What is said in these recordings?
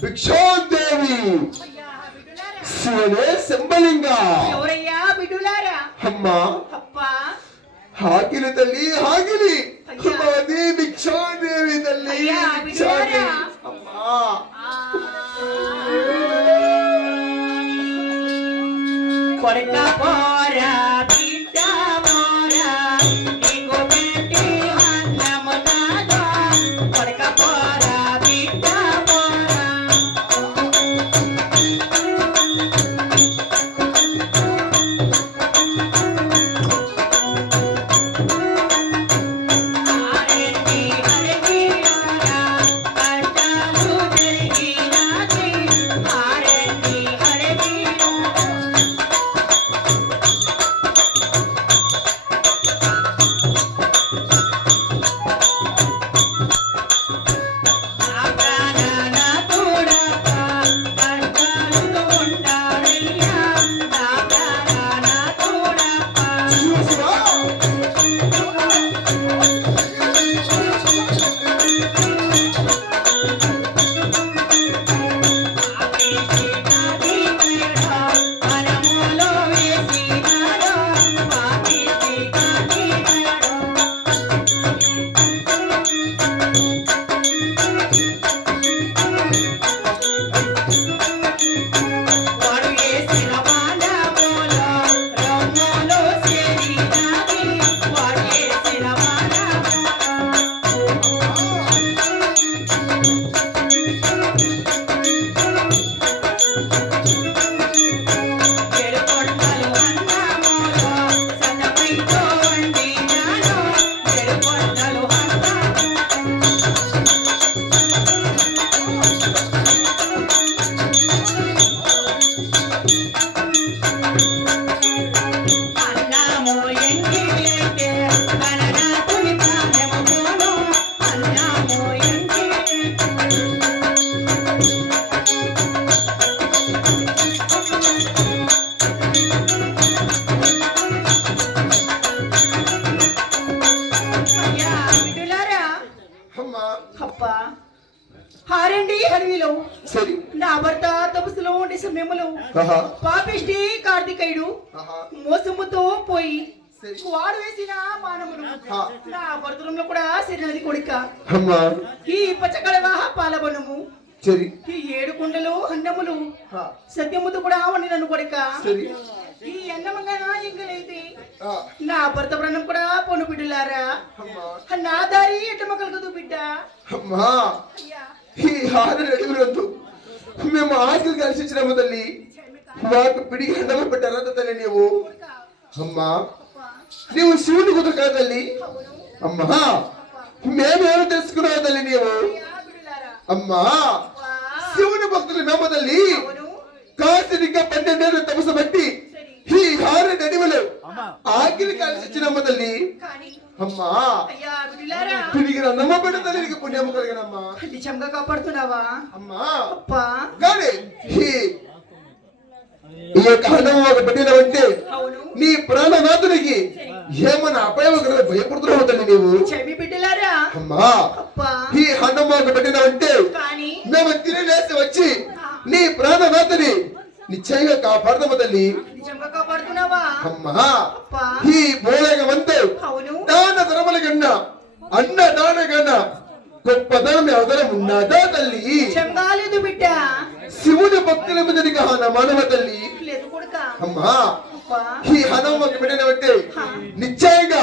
భిక్షోదేవి శివనే శంబలింగ ఎవరయ్యా బిడ్డులారా అమ్మా అప్పా ఆకిలి తల్లి ఆకిలి అమ్మది భిక్షోదేవి తల్లి భిక్షోదేవి అమ్మా కొరక పోరా అడవిలో సరే నా భర్త తపస్సులో ఉండే సమయంలో ఆహా పాపిష్టి కార్తికేయుడు ఆహా మోసముతో పోయి సరే. వాడు వేసిన బాణములు ఆ. నా భర్తలంలో కూడా సిరినది కొడుక అమ్మా ఈ పచ్చకడవాహ పాలబనము సరే ఈ ఏడు కుండలు అన్నములు ఆ, సత్యముతో కూడా వండినను కొడుక సరే ఈ అన్నమంగా ఎంగలైతే ఆ, నా భర్త ప్రాణం కూడా పొను బిడ్డలారా అమ్మా నా దారి ఎటమ కలుగుతూ బిడ్డ అమ్మా అయ్యా ఈ 6 అడుగులందు మేము ఆకలి కలిసి వచ్చినాము తల్లి మాకు పిడికి అండలు పెట్టారా తల్లి నీవు అమ్మా నీవు శివుని కుదురు కదా తల్లి అమ్మా మేమేమో తెలుసుకున్నావు తల్లి నీవు అమ్మా శివుని భక్తులు మేము తల్లి కాసిరిగా 12 ఏళ్ళు తపస్సు బట్టి ఈ 6 అడుగులు ఆకలి కలిసి వచ్చినాము తల్లి అమ్మా అయ్యా బిడ్డలారా పిడికి అన్నమ్మ పెట్ట తల్లి నీకు పుణ్యము కలిగినమ్మా నిజంగా కాపాడుతున్నావా అమ్మా అప్పా కానీ ఈ యొక్క అన్నం ఒక పెట్టినవంటే అవును నీ ప్రాణనాథునికి ఏమన్నా అపాయం భయపడుతున్నావు తల్లి నీవు చెవి బిడ్డలారా అమ్మా అప్పా ఈ అన్నం ఒక పెట్టినవంటే కానీ మేము తిరిగి వచ్చి నీ ప్రాణనాథుని నిశ్చయంగా కాపాడదాము తల్లి నిజంగా కాపాడుతున్నావా అమ్మా అప్పా ఈ బోళగమంతా అవును దాన ధర్మల కన్నా అన్న దాన కన్నా గొప్పదనం అవసరం ఉన్నదా తల్లి చెంగాలేదు బిడ్డ శివుని భక్తుల మీద నీకు మానవ తల్లి లేదు కొడుక అమ్మా అప్పా ఈ హనం ఒక పెట్టినవంటే నిశ్చయంగా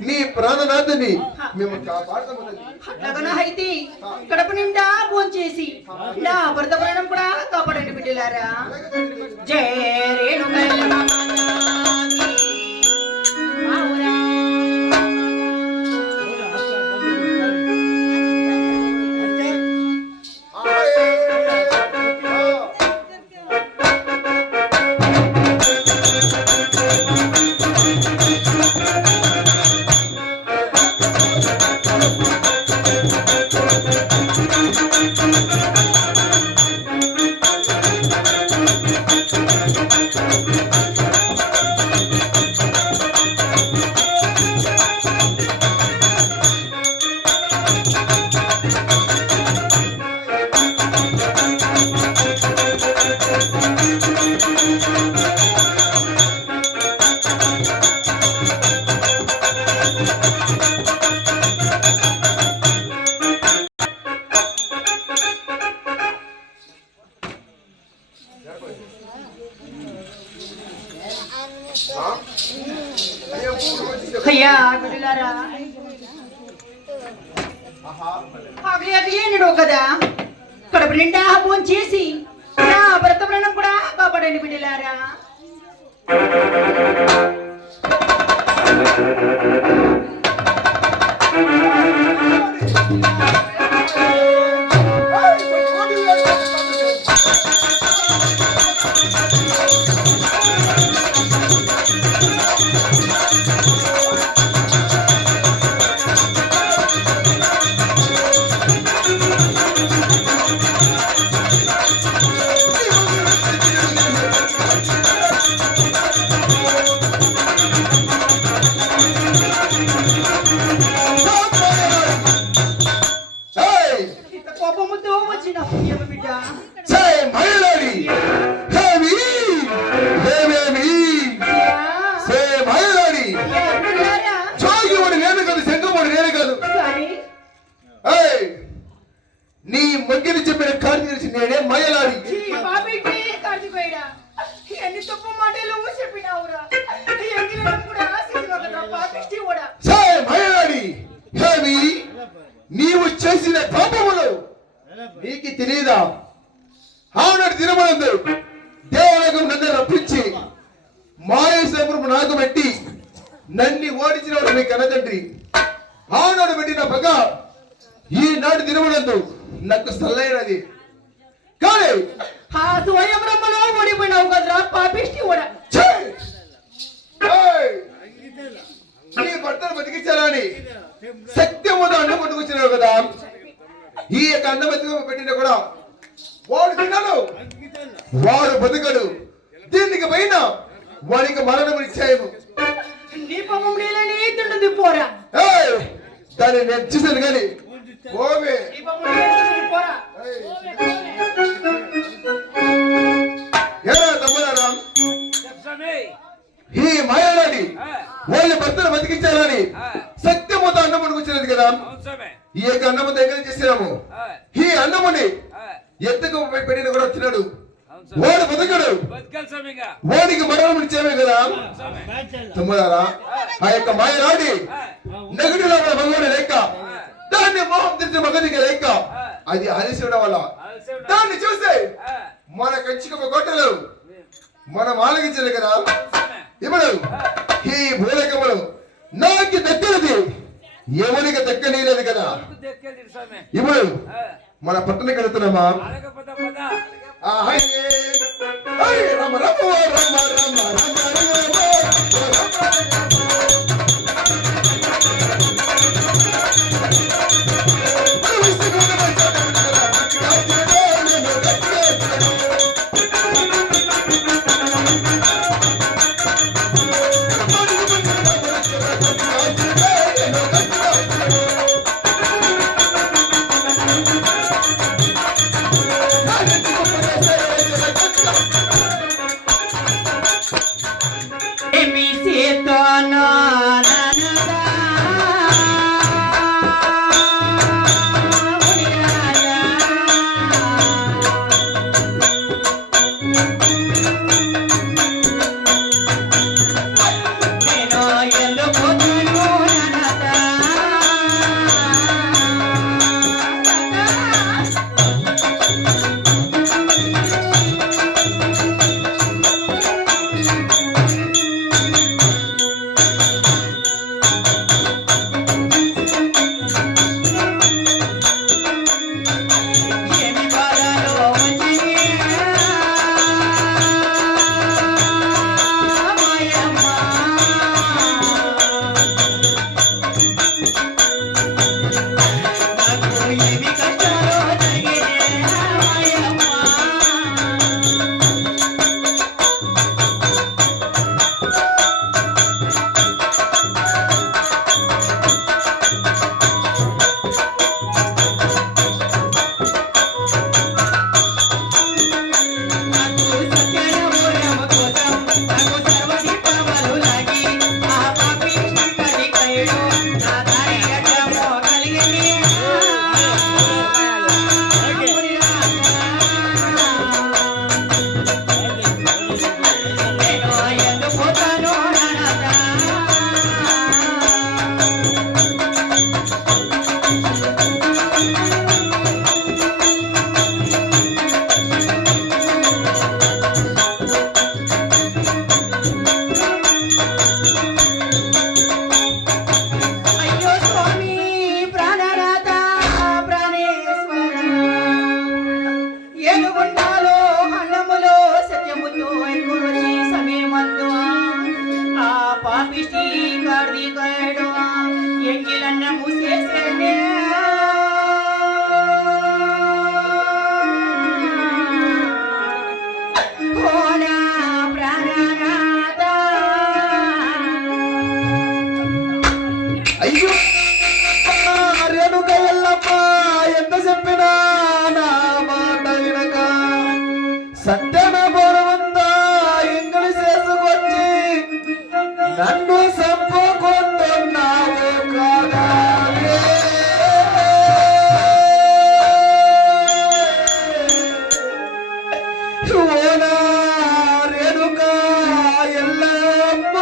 నీ ప్రాణనాథుని మేము కాపాడతాము తల్లి అట్లాగనా అయితే కడప నిండా భోంచేసి నా భర్త ప్రాణం కూడా కాపాడండి బిడ్డలారా జయ రేణుకైల అయ్యా బిడ్డలారా ఆకలి ఆకలి నేను కదా కడప నిండా భోంచేసి నా భర్త ప్రాణం కూడా కాపాడండి బిడ్డలారా ఇంత కోపముతో వచ్చిన పుణ్యమ బిడ్డ జై మహిళాడి హేమి హేమేమి అయ్యా, జై మహిళాడి అయ్యా బిడ్డలారా జోగివాడు నేను కాదు శంకముడు నేను కాదు కానీ ఏయ్ నీ మొగ్గిని చెప్పిన కార్తీ తెలిసి నేనే మహిళాడి ఈ బాబికి కార్తికేయుడా ఎన్ని తప్పు మాటలు చెప్పినావురా ఈ ఎంగిలను కూడా సిద్ధంగా పాపిష్టి కూడా జై మహిళాడి హేమి నీవు చేసిన పాపములు నీకు తెలియదా ఆనాడు తిరుమలందు దేవాలయం నన్ను రప్పించి మాయేశ్వరం నాకు పెట్టి నన్ను ఓడించినవాడు మీ కన్నతండ్రి ఆనాడు పెట్టిన పగ ఈనాడు తిరుమలందు నాకు సల్లైనది కానీ ఆ స్వయం బ్రహ్మలో ఓడిపోయినావు కదరా పాపిష్టి కూడా ఛీ! ఏయ్! నీ భర్తను బతికించాలని సత్యముద అన్నం పట్టుకొచ్చినావు కదా ఈ యొక్క అన్నం పెట్టిన కూడా వాడు తిన్నాడు వాడు బతుకడు దీనికి పైన వాడికి మరణం నిశ్చయము నీ పాపం నీళ్ళని తింటుంది పోరా ఏయ్! దాన్ని నేను చూశాను కానీ ఓవే నీ పాపం నీళ్ళని తింటుంది పోరా ఏయ్! ఈ మాయాలని వాళ్ళ భర్తను బతికించాలని సత్యముతో అన్నముడికి వచ్చినది కదా. ఈ యొక్క అన్నము దగ్గర చేసినాము. ఈ అన్నముని ఎత్తుకు పెట్టిన కూడా వచ్చినాడు. వాడు బతకడు, వాడికి మరణం ఇచ్చేమే కదా తమ్ముడారా. ఆ యొక్క మాయలాడి నెగటివ్ భగవాడు లేక దాన్ని మోహం తెరిచే మగనికి లేక అది ఆలస్యం వల్ల దాన్ని చూస్తే మన కంచిక కొట్టలు మనం ఆలగించలే కదా. ఇప్పుడు ఈ భూలకములు నాకు దక్కినది ఎవరికి దక్కనీయలేదు కదా. ఇప్పుడు మన పట్టణకి వెళుతున్నామా. రమ రమ రమ రమ సత్యన బోరవంతా ఇంగ్లీష్ వేసుకొచ్చి నన్ను సంపుకుంటున్నావు కాదా. రేణుక ఎల్లమ్మ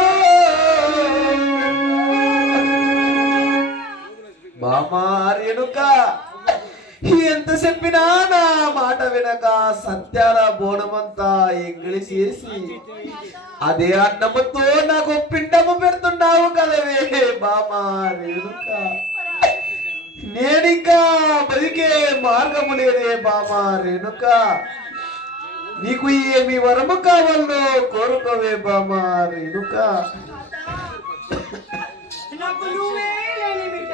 మామా రేణుక ఎంత చెప్పినా నా మాట వినక సత్యాల బోనమంతా ఇంగ్లీష్ చేసి అదే అన్నముతో నాకు పిండము పెడుతున్నావు కదవే బామా రేణుక. నేనింకా బతికే మార్గము లేదే బామా రేణుక. నీకు ఏమి వరము కావాలో కోరుకోవే బామా రేణుక. నాకు నువ్వే లేని బిడ్డ.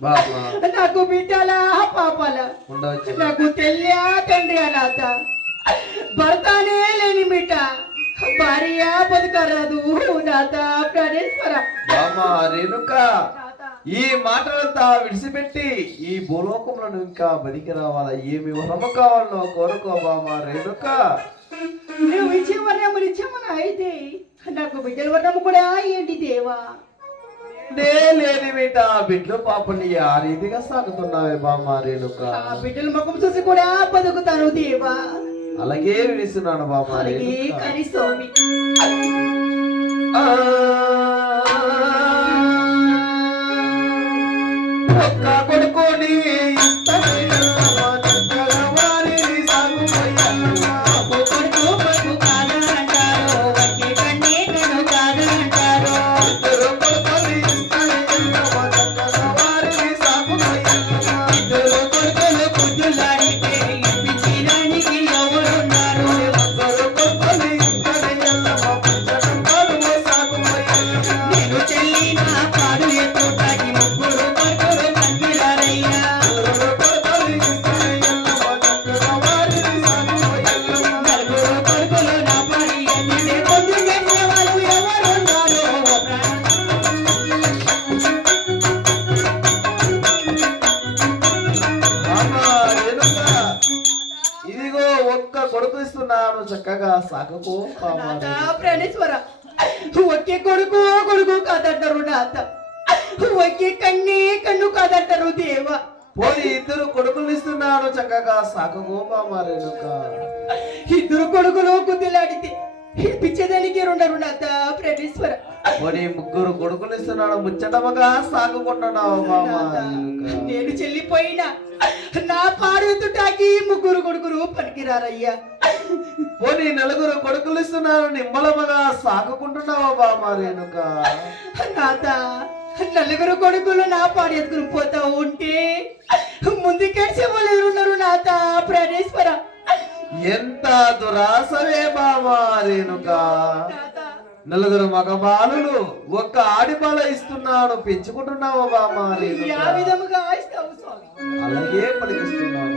బాబా నాకు బిడ్డలా పాపాలా ఉండవచ్చు. నాకు తెల్లా తండ్రి అనాథ భర్తనే లేని బిడ్డ భార్య బతకరాదు నాథ ప్రాణేశ్వర బామా రేణుక ఈ మాటలంతా విడిచిపెట్టి ఈ భూలోకంలో ఇంకా బతికి రావాలా ఏమి వరము కావాలో కోరుకో బామా రేణుక. నువ్వు ఇచ్చే వర్ణములు ఇచ్చామని అయితే నాకు బిడ్డల వర్ణము కూడా ఏంటి దేవా లేని బిడ్డ బిడ్డలు పాపని ఆ రీతిగా సాగుతున్నావే బామా రేణుక. ఆ బిడ్డల ముఖం చూసి కూడా బతుకుతాను దేవా. అలాగే విడిస్తున్నాను బామా అలాగే రేణుక. కరి స్వామి ఒక్క కొడుకుని ఇస్తానయ్యా, మా చక్కగా వారిని సాగుపోయ్యా. కొడుకు కొడుకు కాదు అంటారు వచ్చే కన్నీ కను కాదు అంటారు ఇద్దరు కొడుకుని ఇస్తానయ్యా, మా చక్కగా వారిని సాగుపోయ్యా. ఇద్దరు కొడుకులు పుట్టులాడితే ఇప్పించడానికి ఎవరున్నారు ఇద్దరు కొడుకుని ఇస్తానయ్యా, మా పంచడం కాలువ సాగుపోయ్యా. నేను చెల్లిన పాడు ఎత్తుటాకి ముగ్గురు కొడుకులు పంపిరారయ్యా ఇద్దరు కొడుకుని ఇస్తానయ్యా, మా చక్కగా వారిని సాగుపోయ్యా. నలుగురు కొడుకులు నా పడి ఎత్తితే పొద్దు చేసే వాళ్ళు ఎవరున్నారు బామా రేణుక, ఇదిగో ఒక్క కొడుకు ఇస్తున్నాను చక్కగా సాగుకో బామా నాథ రేణుక. ప్రాణేశ్వర ఒకే కొడుకు కొడుకు కాదంటారు నాథ ఒకే కన్నే కన్ను కాదంటారు దేవా పోనీ ఇద్దరు కొడుకులు ఇస్తున్నాను చక్కగా సాగుకో బామా రేణుక. ఇద్దరు కొడుకులు కుదిలాడితే పిచ్చేదానికి రెండరు నాథ ప్రాణేశ్వర పోనీ ముగ్గురు కొడుకులు ఇస్తున్నాను ముచ్చటముగా సాగుకుంటున్నావు బామా నాథ, రేణుక. నేను చెల్లిపోయినా నా పాడు ఎత్తుటాకి ముగ్గురు కొడుకులు పనికిరారయ్యా పోనీ నలుగురు కొడుకులు ఇస్తున్నాను నిమ్మలముగా సాగుకుంటున్నావు బామా రేణుక. నాథ నలుగురు కొడుకులు నా పాడు ఎత్తుకుని పోతా ఉంటే ముందుకేసే వాళ్ళు ఎవరున్నారు నాథ ప్రాణేశ్వర ఎంత దురాసవే బామా రేణుక. నాథ, నలుగురు మగబాలులు ఒక్క ఆడిపాల ఇస్తున్నాను పెంచుకుంటున్నావు బామా ఆ రేణుక. విధముగా ఇస్తావు స్వామి అలాగే పలికిస్తున్నాను.